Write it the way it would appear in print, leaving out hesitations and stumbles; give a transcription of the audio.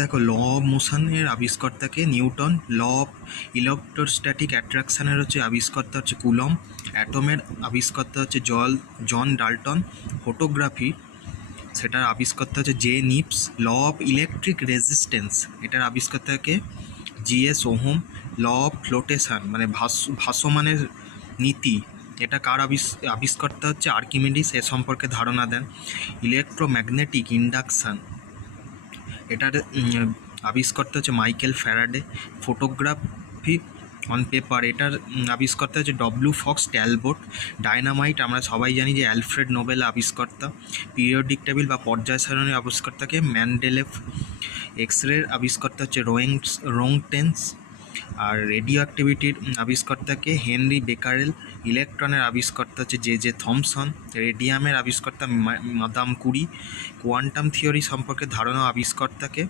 দেখো, law of মোশনের আবিষ্কর্তাকে নিউটন, ল অফ ইলেকট্রোস্ট্যাটিক অ্যাট্রাকশানের আবিষ্কর্তা হচ্ছে কুলম, অ্যাটমের আবিষ্কর্তা হচ্ছে জন ডাল্টন, ফটোগ্রাফি সেটার আবিষ্কর্তা হচ্ছে J Niepce, law of electric resistance এটার আবিষ্কর্তাকে GS Ohm, law of flotation মানে ভাসমানের নীতি এটা কার আবিষ্কর্তা হচ্ছে আর্কিমিডিস, এ সম্পর্কে ধারণা দেন। ইলেকট্রোম্যাগনেটিক ইন্ডাকশান এটার আবিষ্কর্তা হচ্ছে Michael Faraday. Photography on paper এটার আবিষ্কর্তা হচ্ছে ডব্লিউ ফক্স ট্যালবোট। ডায়নামাইট আমরা সবাই জানি যে অ্যালফ্রেড নোবেল আবিষ্কর্তা। পিরিয়ডিক টেবিল বা পর্যায় সারণীর আবিষ্কর্তাকে ম্যান্ডেলেভ। এক্স রের আবিষ্কর্তা হচ্ছে রোংটেন্স। আর রেডিও অ্যাক্টিভিটির আবিষ্কর্তাকে হেনরি বেকারেল। ইলেকট্রনের আবিষ্কর্তা হচ্ছে J J Thomson. রেডিয়ামের আবিষ্কর্তা Madame Curie. Quantum theory সম্পর্কে ধারণা আবিষ্কর্তাকে